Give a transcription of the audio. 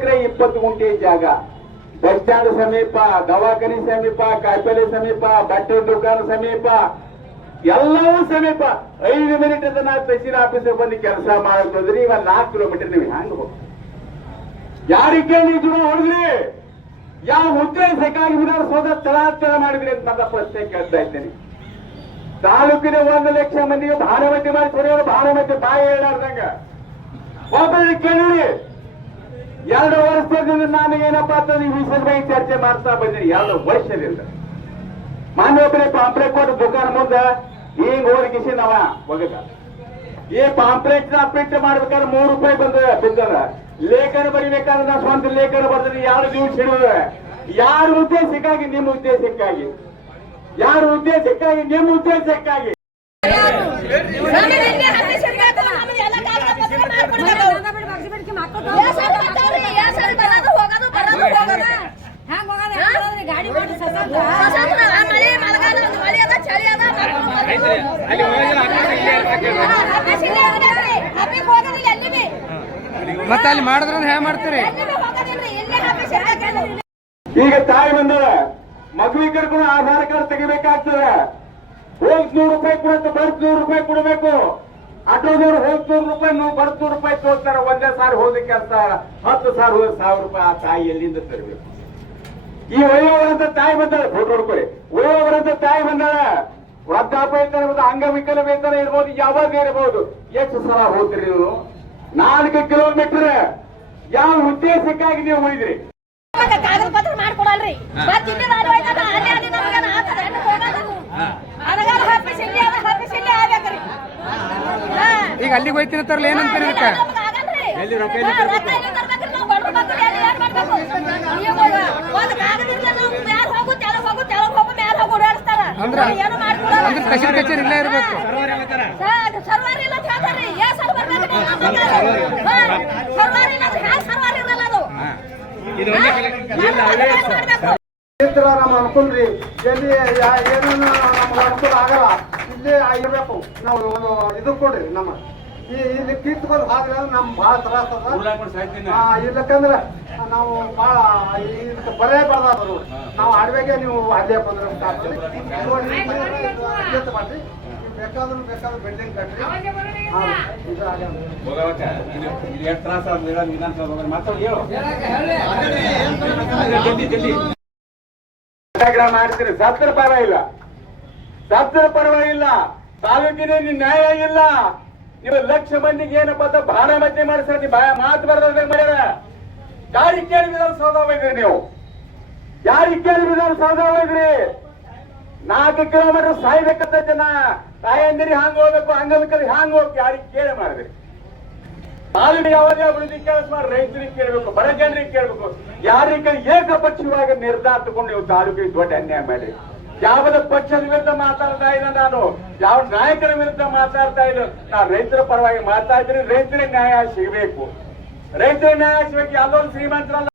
ಎಕರೆ 20 ಗುಂಟೆ ಜಾಗ, bus stand ಸಮೀಪ, ದವಾಖಾನೆ ಸಮೀಪ, ಕಾಯಿಪಲ್ಲೆ ಸಮೀಪ, ಬಟ್ಟೆ ದುಕಾನ ಸಮೀಪ, ಎಲ್ಲವೂ ಸಮೀಪ. 5 ಮಿನಿಟ್ ನಾ ತಹಸೀಲ್ ಆಫೀಸ್ ಬಂದು ಕೆಲಸ ಮಾಡೋದ್ರಿ. ಇವಾಗ 4 ಕಿಲೋಮೀಟರ್ ನೀವು ಹ್ಯಾಂಗ ಹೋಗಿ ಯಾರಿಗೆ ನೀವು ಹೊಡೆದ್ರಿ? ಯಾವ ಉದ್ದೇಶ ಬೇಕಾಗಿ ವಿಧಾನಸೌಧ ಚಲಾಚಲ ಮಾಡಿದ್ರಿ ಅಂತ ನನ್ನ ಪ್ರಶ್ನೆ ಕೇಳ್ತಾ ಇದ್ದೇನೆ. ತಾಲೂಕಿನ 1 ಲಕ್ಷ ಮಂದಿಗೆ ಭಾನುಮತಿ ಮಾಡಿ ಸರಿಯಾದ ಭಾನುಮತಿ ಬಾಯಿ ಹೇಳಾರ್ದಂಗ ಒಬ್ಬರಿಗೆ ಕೇಳಿರಿ. 2 ವರ್ಷದಿಂದ ನಾನು ಏನಪ್ಪಾ ಅಂತ ಈ ವಿಷಯದ ಬಗ್ಗೆ ಚರ್ಚೆ ಮಾಡ್ತಾ ಬಂದಿನಿ. 2 ವರ್ಷದಿಂದ ಮಾನ್ಯ ಒಬ್ಬರೇ ಪಾಂಪ್ಲೆಟ್ ಕೊಟ್ಟು ದುಕಾನ ಮುಂದೆ ಹಿಂಗ್ ಹೋಗಿ ನಾವ ಹೋಗದ ಈ ಪಾಂಪ್ಲೆಟ್ ನ ಪ್ರಿಂಟ್ ಮಾಡ್ಬೇಕಾದ್ರೆ 3 ರೂಪಾಯಿ ಬಿದ್ದದ. ಲೇಖನ ಬರಿಬೇಕಾದ್ರೆ ನಾ ಸ್ವಂತ ಲೇಖನ ಬರ್ತೀನಿ. 2 ದಿವಸ ಹಿಡಿದ. ಯಾರ ಉದ್ದೇಶಕ್ಕಾಗಿ? ನಿಮ್ಮ ಉದ್ದೇಶಕ್ಕಾಗಿ. ಯಾರ ಉದ್ದೇಶಕ್ಕಾಗಿ? ನಿಮ್ಮ ಉದ್ದೇಶಕ್ಕಾಗಿ. ಮತ್ತೆ ಅಲ್ಲಿ ಮಾಡಿದ್ರ ಹೇಗೆ ಮಾಡ್ತೀರಿ? ಈಗ ತಾಯಿ ಬಂದದ ಮಗುವಿಗೆ ಕರ್ಕೊಂಡು ಆಧಾರ್ ಕಾರ್ಡ್ ತೆಗಿಬೇಕಾಗ್ತದೆ. ಹೋಗಿ 100 ರೂಪಾಯಿ ಕೊಡುತ್ತೆ, ಬರ್ತ್ 100 ರೂಪಾಯಿ ಕೊಡಬೇಕು. ಆಟೋದವ್ರು ಹೋಗಿ 100 ರೂಪಾಯಿ, ಬರ್ತ್ 100 ರೂಪಾಯಿ ತೋರ್ತಾರೆ. ಒಂದೇ ಸಾರಿ ಹೋದ ಕೆಲಸ 10 ಸಾರಿ ಹೋದ 1000 ರೂಪಾಯಿ. ಆ ತಾಯಿ ಎಲ್ಲಿಂದ ತರಬೇಕು? ಈ ವಯೋವರಂತ ತಾಯಿ ಬಂದಾಳ, ಫೋಟೋ ಹೊಡ್ಕೊಳ್ಳಿ. ವಯೋವರಂತ ತಾಯಿ ಬಂದಾಳ. ವೃದ್ಧಾಪ್ಯ ವೇತನ ಇರ್ಬೋದು, ಅಂಗವಿಕಲ ವೇತನ ಇರ್ಬೋದು, ಯಾವಾಗ ಇರಬಹುದು. ಎಷ್ಟು ಸಲ ಹೋದ್ರಿ ನೀವು? 4 ಕಿಲೋಮೀಟರ್. ಯಾವ ಉದ್ದೇಶಕ್ಕಾಗಿ ನೀವು ಹೋಗಿದ್ರಿ? ಕಾಗದ ಪತ್ರ ಮಾಡ್ಕೊಡಲ್ರಿ. ಈಗ ಅಲ್ಲಿಗೆ ಹೋಯ್ತೀನಿ ಅಂತಾರಲ್ಲ, ಏನಂತಾರೆ ಇದಕ್ಕೆ? ಅಂದ್ರೆ ಕಚೇರಿ ಇಲ್ಲೇ ಇರ್ಬೇಕು. ನಮ್ಮ ಅನುಕೂಲ್ರಿ ಎಲ್ಲಿ ಏನು ನಮ್ಗೆ ಅನುಕೂಲ ಆಗಲ್ಲ. ಇಲ್ಲೇ ಇರಬೇಕು. ನಾವು ಇದು ಕೊಡ್ರಿ. ನಮ್ಮ ಇಲ್ಲಿ ಕಿತ್ಕೊಂಡು ಹಾಕಿದ್ರೆ ನಮ್ಗೆ ಭಾಳ ತ್ರಾಸ ಅದ. ಇಲ್ಲಕ್ಕಂದ್ರೆ ನಾವು ಭಾಳ ಇದಕ್ಕೆ ಬರೇ ಬರೋದು. ನಾವು ಅಡವೆಗೆ ನೀವು ಅಲ್ಲೇ ಬಂದ್ರೆ ಮಾಡ್ರಿ. ಬೇಕಾದ್ರೂ ಬಿಲ್ಡಿಂಗ್ ಕಟ್ರಿ. ಮಾಡ್ತೀರಿ. ಸತ್ತರ ಪರವಾಗಿಲ್ಲ, ಸತ್ತರ ಪರವಾಗಿಲ್ಲ. ತಾಲೂಕಿನ ನ್ಯಾಯ ಇಲ್ಲ. ನೀವು 1 ಲಕ್ಷ ಮಂದಿಗೆ ಏನಪ್ಪ ಅಂತ ಭಾನುಮತಿ ಮಾಡಿಸ್ರಿ. ಮಾತು ಬರೋದಾಗ ಮಾಡ್ಯಾರ. ಯಾರಿಗೆ ಕೇಳಿ ವಿಧಾನಸೌಧ ಹೋಗಿದ್ರಿ ನೀವು? ಯಾರಿಗೆ ಕೇಳಿ ವಿಧಾನಸೌಧ ಹೋಗಿದ್ರಿ? 4 ಕಿಲೋಮೀಟರ್ ಸಾಯ್ಬೇಕಂತ ಜನ ತಾಯಂದಿರಿ ಹಂಗ ಹೋಗ್ಬೇಕು, ಅಂಗವಿಕಲಿ ಹ್ಯಾಂಗ ಹೋಗಿ ಯಾರಿಗೆ ಕೇಳಿ ಮಾಡಿದ್ರಿ? ತಾಲೂಕಿಗೆ ಯಾವುದೇ ಅಭಿವೃದ್ಧಿ ಕೆಲಸ ಮಾಡಿ ರೈತರಿಗೆ ಕೇಳಬೇಕು, ಬಡ ಜನರಿಗೆ ಕೇಳಬೇಕು. ಯಾರಿಗೆ ಏಕಪಕ್ಷವಾಗಿ ನಿರ್ಧಾರ ತಗೊಂಡು ನೀವು ತಾಲೂಕಿಗೆ ದೊಡ್ಡ ಅನ್ಯಾಯ ಮಾಡಿ. ಯಾವ್ದ ಪಕ್ಷದ ವಿರುದ್ಧ ಮಾತಾಡ್ತಾ ಇಲ್ಲ ನಾನು, ಯಾವ ನಾಯಕರ ವಿರುದ್ಧ ಮಾತಾಡ್ತಾ ಇಲ್ಲ. ನಾವು ರೈತರ ಪರವಾಗಿ ಮಾತಾಡ್ತೀನಿ. ರೈತರಿಗೆ ನ್ಯಾಯ ಸಿಗಬೇಕು. ರೈತರಿಗೆ ನ್ಯಾಯ ಸಿಗಬೇಕು. ಯಾವ್ದೊಂದು ಶ್ರೀಮಂತರಲ್ಲ